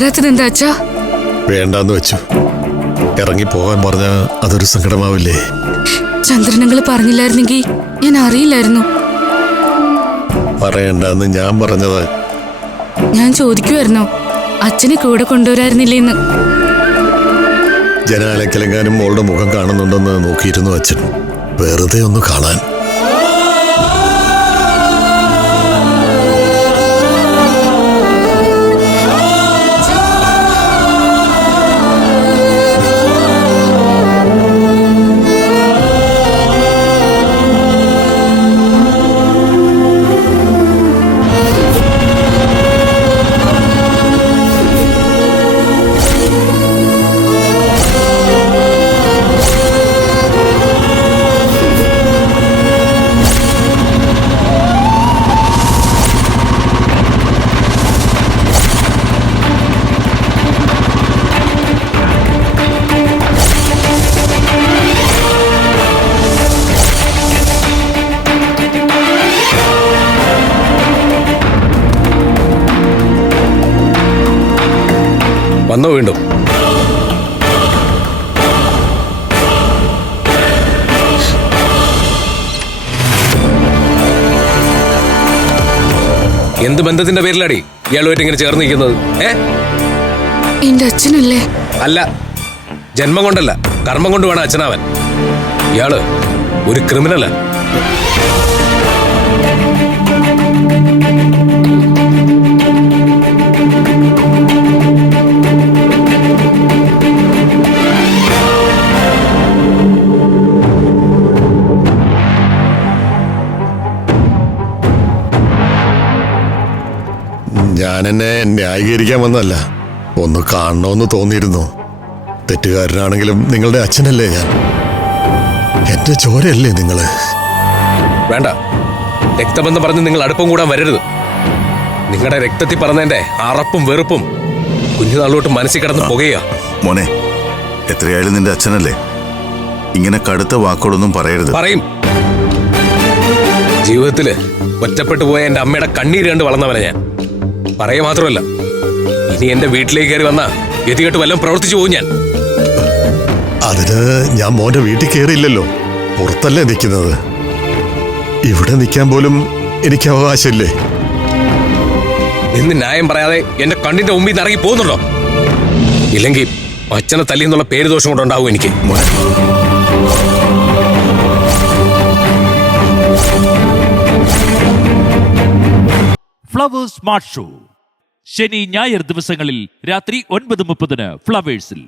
വരാത്തത് എന്താ അച്ഛാ? വേണ്ടാന്ന് വെച്ചു. ഇറങ്ങി പോകാൻ പറഞ്ഞ അതൊരു സങ്കടമാവില്ലേ? ചന്ദ്രനങ്ങള് പറഞ്ഞില്ലായിരുന്നെങ്കിൽ ഞാൻ അറിയില്ലായിരുന്നു. പറയണ്ടെന്ന് ഞാൻ പറഞ്ഞത്. ഞാൻ ചോദിക്കുമായിരുന്നോ അച്ഛനെ കൂടെ കൊണ്ടുവരായിരുന്നില്ലേന്ന്. ജനാലക്കിലെങ്ങാനും മോളുടെ മുഖം കാണുന്നുണ്ടെന്ന് നോക്കിയിരുന്നു അച്ഛൻ, വെറുതെ ഒന്ന് കാണാൻ. വന്നോ വീണ്ടും? എന്ത് ബന്ധത്തിന്റെ പേരിലാടി ഇയാളുമായിട്ട് ഇങ്ങനെ ചേർന്ന് നിൽക്കുന്നത്? എന്റെ അച്ഛനല്ലേ? അല്ല, ജന്മം കൊണ്ടല്ല, കർമ്മം കൊണ്ട് വേണം അച്ഛനാവൻ. ഇയാള് ഒരു ക്രിമിനലാ. ഞാനെന്നെ ന്യായീകരിക്കാൻ വന്നല്ല, ഒന്ന് കാണണമെന്ന് തോന്നിയിരുന്നു. തെറ്റുകാരനാണെങ്കിലും നിങ്ങളുടെ അച്ഛനല്ലേ ഞാൻ, എന്റെ ചോരയല്ലേ നിങ്ങള്. വേണ്ട, രക്തബന്ധം പറഞ്ഞ് നിങ്ങൾ അടുപ്പം കൂടാൻ വരരുത്. നിങ്ങളുടെ രക്തത്തിൽ പറഞ്ഞതിന്റെ അറപ്പും വെറുപ്പും കുഞ്ഞുനാളിലോട്ട് മനസ്സിൽ കിടന്ന് പോകുകയാ. മോനെ, എത്രയായാലും നിന്റെ അച്ഛനല്ലേ, ഇങ്ങനെ കടുത്ത വാക്കുകളൊന്നും പറയരുത്. പറയും. ജീവിതത്തില് ഒറ്റപ്പെട്ടു പോയ എന്റെ അമ്മയുടെ കണ്ണീര് കണ്ട് വളർന്നവനെ ഞാൻ. പറയുക മാത്രമല്ല, ഇനി എന്റെ വീട്ടിലേക്ക് കയറി വന്ന ഗതികെട്ട് വല്ലതും പ്രവർത്തിച്ചു പോകും ഞാൻ. അതിന് ഞാൻ മോന്റെ വീട്ടിൽ കയറിയില്ലല്ലോ, പുറത്തല്ലേ നിൽക്കുന്നത്. ഇവിടെ നിൽക്കാൻ പോലും എനിക്ക് അവകാശമില്ലേ? നിന്ന് ന്യായം പറയാതെ എന്റെ കണ്ണിന്റെ മുമ്പിൽ നിന്ന് ഇറങ്ങി പോകുന്നുണ്ടോ? ഇല്ലെങ്കിൽ അച്ഛനെ തല്ലി എന്നുള്ള പേര് ദോഷം കൊണ്ടുണ്ടാവും എനിക്ക്. ഫ്ലവേഴ്സ് സ്മാർട്ട് ഷോ ശനി ഞായർ ദിവസങ്ങളിൽ രാത്രി 9:30 ഫ്ലവേഴ്സിൽ.